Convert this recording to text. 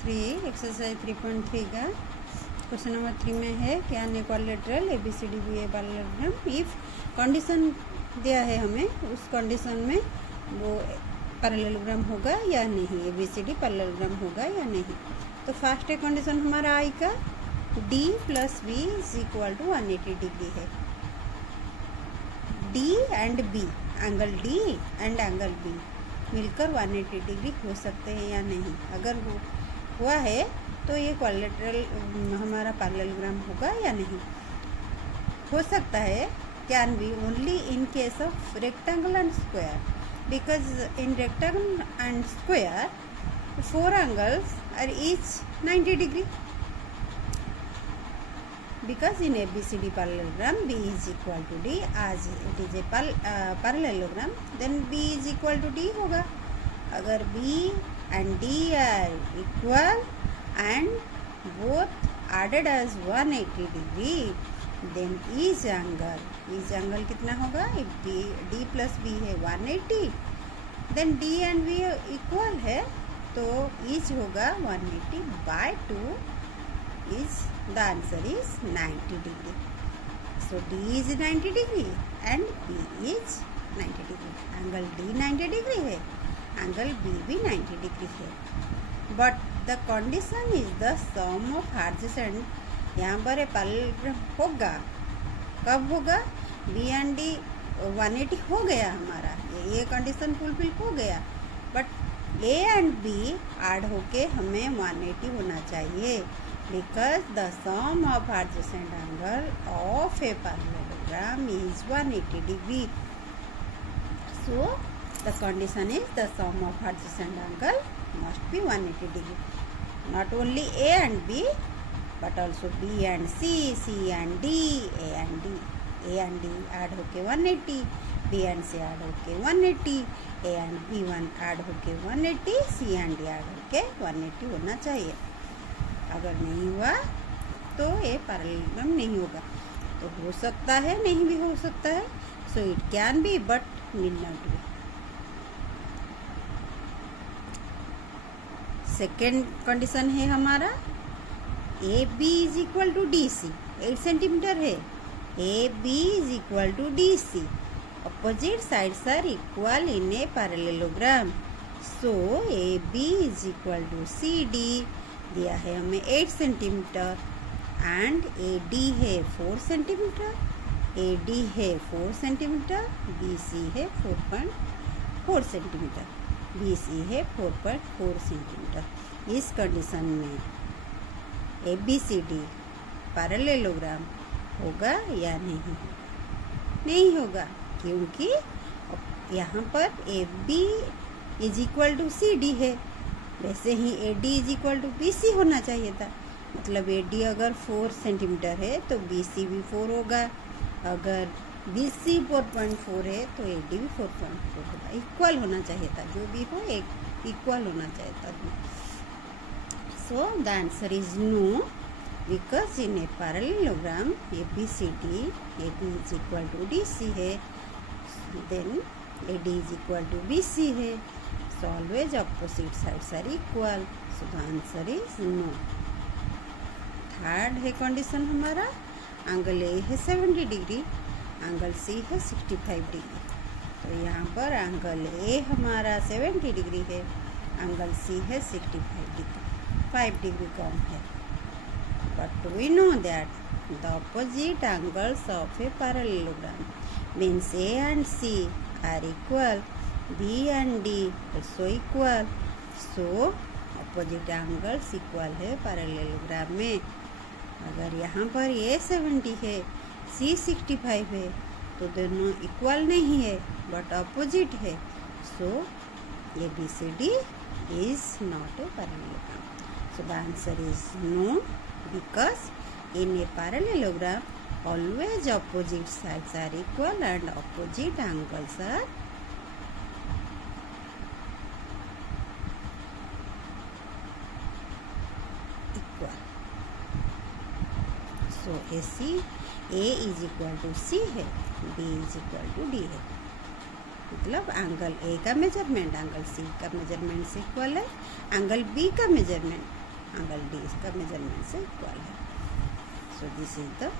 3 exercise 3.3 का question number 3 में है कि एन इक्विलेटरल ABCD भी ए पैरेललोग्राम इफ कंडीशन दिया है हमें, उस कंडीशन में वो पैरेललोग्राम होगा या नहीं, ABCD पैरेललोग्राम होगा या नहीं। तो फर्स्ट है कंडीशन हमारा आई का D plus B is equal to 180 degree है। D and B, angle D and angle B मिलकर 180 डिग्री हो सकते हैं या नहीं। अगर हुआ है तो ये इक्विलेटरल हमारा पैरेललोग्राम होगा या नहीं। हो सकता है can be only in case of rectangle and square, because in rectangle and square 4 angles are each 90 degree. Because in ABCD parallelogram B is equal to D, as it is a parallelogram, then B is equal to D होगा। अगर B and D are equal and both added as 180 degree, then each angle कितना होगा? D plus B है 180, then D and B equal है तो each होगा 180 by 2 is the answer is 90 degree. So D is 90 degree and B is 90 degree. Angle D 90 degree है, angle B भी 90 degree है. But the condition is the sum of adjacent. यहाँ पर parallelogram होगा, कब होगा? B and D 180 हो गया हमारा, ये कंडीशन फुलफिल हो गया, but A and B add होके हमें 180 होना चाहिए, because the sum of adjacent angle of a parallelogram is 180 degree. So the condition is the sum of adjacent angle must be 180 degree. Not only A and B but also B and C, C and D, A and D add होके 180, B and C add होके 180, A and B1 add होके 180, C and D add होके 180 होना चाहिए। अगर नहीं हुआ तो ये पैरेललोग्राम नहीं होगा। तो हो सकता है, नहीं भी हो सकता है। So it can be but need not be. Second condition है हमारा AB is equal to DC, 8 centimetre है। AB is equal to DC, opposite sides are equal in a parallelogram. So AB is equal to CD दिया है हमें 8 centimetre and AD है 4 centimetre, AD है 4 centimetre, BC है 4.4 centimetre, BC है 4.4 centimetre. इस condition में ABCD पैरेललोग्राम होगा या नहीं? नहीं होगा, क्योंकि यहाँ पर AB is equal to CD है, वैसे ही AD is equal to BC होना चाहिए था। मतलब AD अगर 4 सेंटीमीटर है तो BC भी 4 होगा, अगर BC 4.4 है तो AD भी 4.4 होगा। इक्वल होना चाहिए था, जो भी हो एक इक्वल होना चाहिए था। So the answer is no, because in a parallelogram ABCD, AB is equal to DC है, then AD is equal to BC है, so always opposite sides are equal, so the answer is no. Third है condition हमारा, angle A है 70 degree, angle C है 65 degree. तो यहाँ पर angle A हमारा 70 डिग्री है, एंगल C है 65 डिग्री, 5 डिग्री कम है। But we know that the opposite angles of a parallelogram means A and C are equal, B and D also equal, so opposite angles equal है parallelogram में। अगर यहाँ पर A 70 है, C 65 है, तो दोनों इक्वल नहीं है बट अपोजिट है। सो ABCD is not a parallelogram. So the answer is no, because in a parallelogram always opposite sides are equal and opposite angles are equal. So A is equal to C है, B is equal to D है। मतलब angle A का measurement angle C का measurement से equal है, angle B का measurement angle D इसका measurement से इक्वल है. So this is the